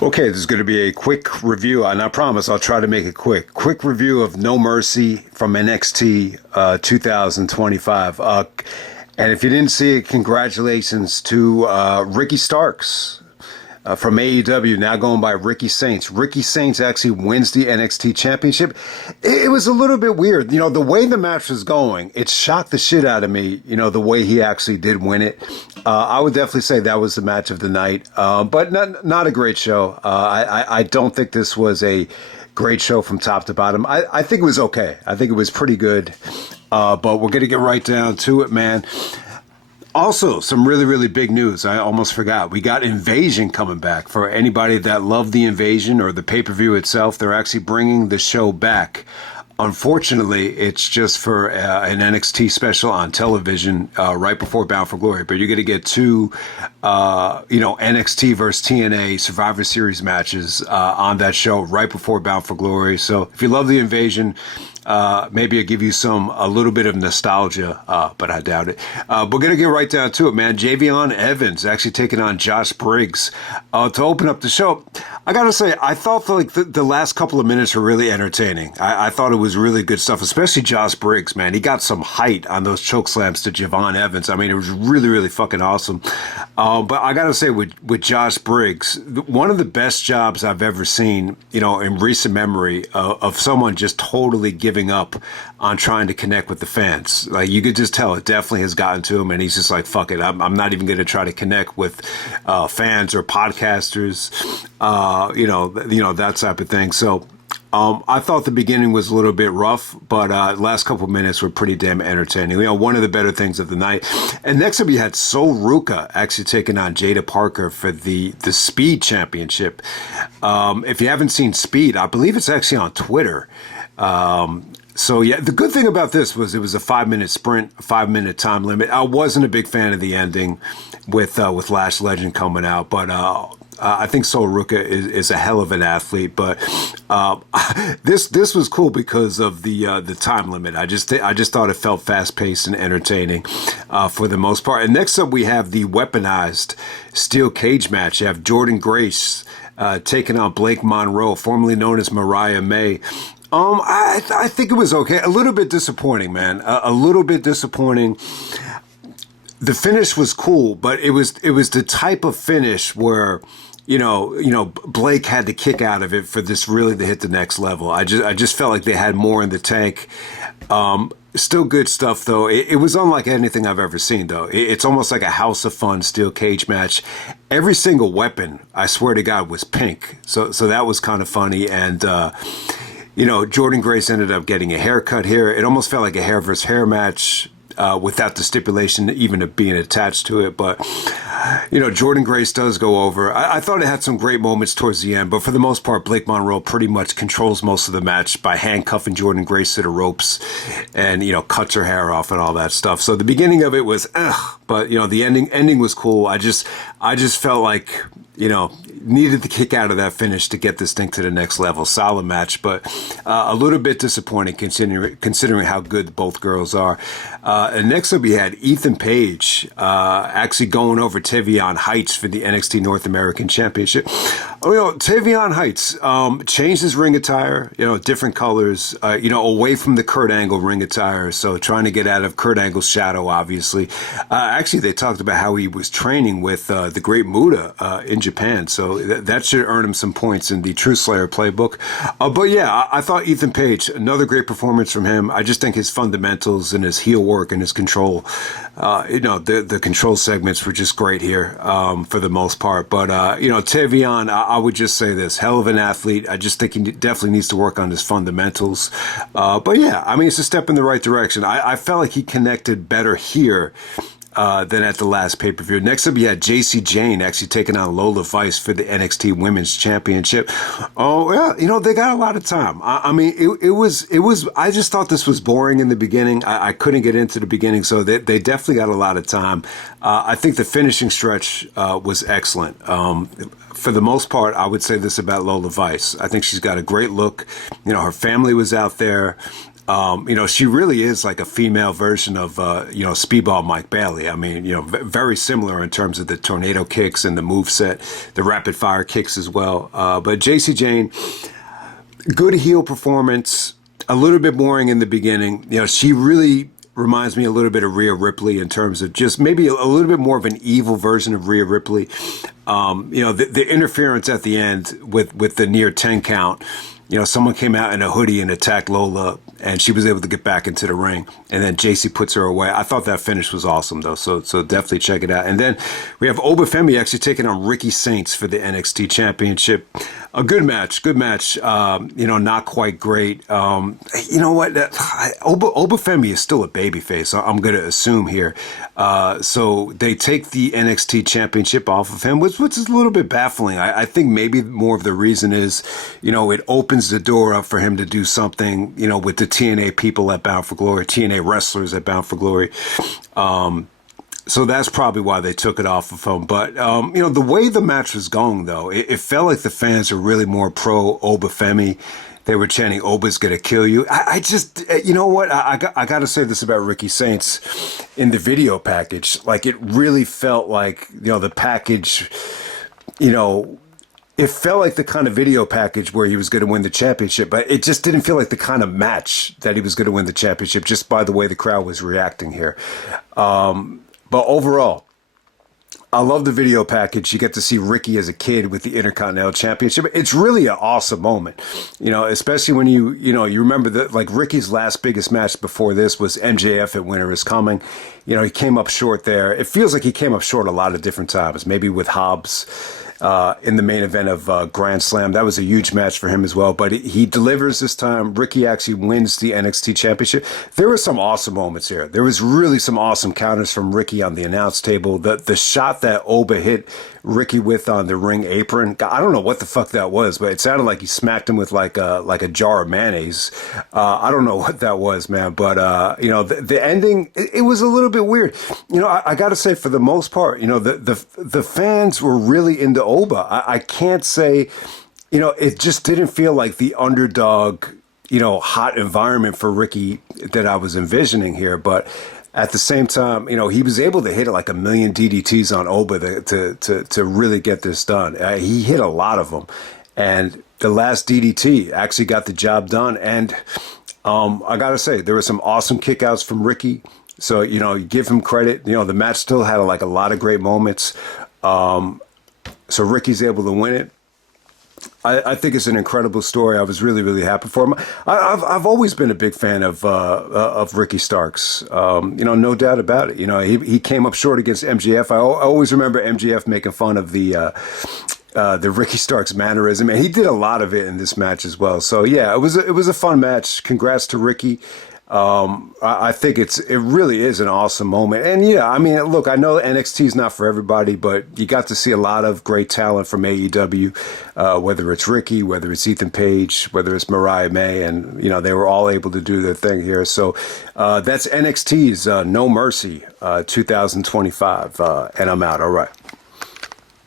Okay, this is going to be a quick review, and I promise I'll try to make it quick. Quick review of No Mercy from NXT 2025. And if you didn't see it, congratulations to Ricky Starks from AEW, now going by Ricky Saints. Ricky Saints actually wins the NXT Championship. It was a little bit weird. You know, the way the match was going, it shocked the shit out of me, you know, the way he actually did win it. I would definitely say that was the match of the night, but not a great show. I don't think this was a great show from top to bottom. I think it was okay. I think it was pretty good, but we're going to get right down to it, man. Also, some really, really big news. I almost forgot. We got Invasion coming back. For anybody that loved the Invasion or the pay-per-view itself, they're actually bringing the show back. Unfortunately, it's just for an NXT special on television right before Bound for Glory. But you're going to get two, NXT versus TNA Survivor Series matches on that show right before Bound for Glory. So if you love the Invasion, maybe I'll give you a little bit of nostalgia, but I doubt it. We're going to get right down to it, man. Tavion Evans actually taking on Josh Briggs to open up the show. I got to say, I thought the last couple of minutes were really entertaining. I thought it was really good stuff, especially Josh Briggs, man. He got some height on those choke slams to Javon Evans. I mean, it was really, really fucking awesome. But I got to say, with Josh Briggs, one of the best jobs I've ever seen, you know, in recent memory of someone just totally giving up on trying to connect with the fans. Like, you could just tell it definitely has gotten to him, and he's just like, fuck it, I'm not even going to try to connect with fans or podcasters, that type of thing. So I thought the beginning was a little bit rough, but last couple of minutes were pretty damn entertaining. You know, one of the better things of the night. And next up, you had Ruca actually taking on Jaida Parker for the Speed Championship. If you haven't seen Speed, I believe it's actually on Twitter. So yeah, the good thing about this was it was a 5-minute sprint, 5-minute time limit. I wasn't a big fan of the ending with Lash Legend coming out, but I think Ruca is a hell of an athlete. But this was cool because of the time limit. I just thought it felt fast paced and entertaining for the most part. And next up, we have the Weaponized steel cage match. You have Jordynne Grace taking on Blake Monroe, formerly known as Mariah May. I think it was okay. A little bit disappointing, man. A little bit disappointing. The finish was cool, but it was the type of finish where, Blake had to kick out of it for this really to hit the next level. I just felt like they had more in the tank. Still good stuff, though. It was unlike anything I've ever seen, though. It's almost like a House of Fun steel cage match. Every single weapon, I swear to God, was pink. So that was kind of funny. And, Jordynne Grace ended up getting a haircut here. It almost felt like a hair versus hair match without the stipulation even of being attached to it. But, Jordynne Grace does go over. I thought it had some great moments towards the end, but for the most part, Blake Monroe pretty much controls most of the match by handcuffing Jordynne Grace to the ropes and, cuts her hair off and all that stuff. So the beginning of it was, but, the ending was cool. I just felt like, needed to kick out of that finish to get this thing to the next level. Solid match, but a little bit disappointing considering how good both girls are. And next up, we had Ethan Page actually going over Tavion Heights for the NXT North American Championship. Tavion Heights changed his ring attire, different colors, away from the Kurt Angle ring attire. So trying to get out of Kurt Angle's shadow, obviously. Actually, they talked about how he was training with the Great Muta in Japan. So that should earn him some points in the True Slayer playbook. But yeah, I thought Ethan Page, another great performance from him. I just think his fundamentals and his heel work and his control, the control segments were just great here for the most part. But, Tavion, I would just say this, hell of an athlete. I just think he definitely needs to work on his fundamentals. But yeah, I mean, it's a step in the right direction. I felt like he connected better here than at the last pay-per-view. Next up, you had Jayne actually taking on Lola Vice for the NXT Women's Championship. Oh, yeah, they got a lot of time. I mean, it was, I just thought this was boring in the beginning. I couldn't get into the beginning, so they definitely got a lot of time. I think the finishing stretch was excellent. For the most part, I would say this about Lola Vice. I think she's got a great look. Her family was out there. She really is like a female version of, Speedball Mike Bailey. I mean, very similar in terms of the tornado kicks and the move set, the rapid fire kicks as well. But Jacy Jayne, good heel performance, a little bit boring in the beginning. She really reminds me a little bit of Rhea Ripley in terms of just maybe a little bit more of an evil version of Rhea Ripley. The interference at the end with the near 10 count. Someone came out in a hoodie and attacked Lola, and she was able to get back into the ring. And then Jacy puts her away. I thought that finish was awesome, though. So definitely check it out. And then we have Femi actually taking on Ricky Saints for the NXT Championship. A good match. Not quite great. You know what? Femi is still a babyface. I'm going to assume here. So they take the NXT Championship off of him, which is a little bit baffling. I think maybe more of the reason is, it opens the door up for him to do something, with the TNA people at Bound for Glory, TNA wrestlers at Bound for Glory. So that's probably why they took it off of him. But, the way the match was going, though, it felt like the fans were really more pro Femi. They were chanting, Oba's going to kill you. I just, you know what? I got to say this about Ricky Saints in the video package. Like, it really felt like, the package, it felt like the kind of video package where he was going to win the championship, but it just didn't feel like the kind of match that he was going to win the championship just by the way the crowd was reacting here. But overall, I love the video package. You get to see Ricky as a kid with the Intercontinental Championship. It's really an awesome moment, especially when you remember that, like, Ricky's last biggest match before this was MJF at Winter is Coming. He came up short there. It feels like he came up short a lot of different times, maybe with Hobbs in the main event of Grand Slam. That was a huge match for him as well, but he delivers this time. Ricky actually wins the NXT Championship. There were some awesome moments here. There was really some awesome counters from Ricky on the announce table. The shot that Oba hit Ricky with on the ring apron, I don't know what the fuck that was, but it sounded like he smacked him with like a jar of mayonnaise. I don't know what that was, man, but the ending, it was a little bit weird. I got to say, for the most part, the fans were really into Oba. I can't say, it just didn't feel like the underdog, hot environment for Ricky that I was envisioning here. But at the same time, he was able to hit like 1 million DDTs on Oba to really get this done. He hit a lot of them. And the last DDT actually got the job done. And I got to say, there were some awesome kickouts from Ricky. So, you give him credit. The match still had like a lot of great moments. So Ricky's able to win it. I think it's an incredible story. I was really, really happy for him. I've always been a big fan of Ricky Starks. No doubt about it. He came up short against MJF. I always remember MJF making fun of the Ricky Starks mannerism, and he did a lot of it in this match as well. So yeah, it was a fun match. Congrats to Ricky. I think it really is an awesome moment. And yeah, I mean, look, I know NXT is not for everybody, but you got to see a lot of great talent from AEW, whether it's Ricky, whether it's Ethan Page, whether it's Mariah May, and, they were all able to do their thing here. So, that's NXT's No Mercy, 2025. And I'm out. All right.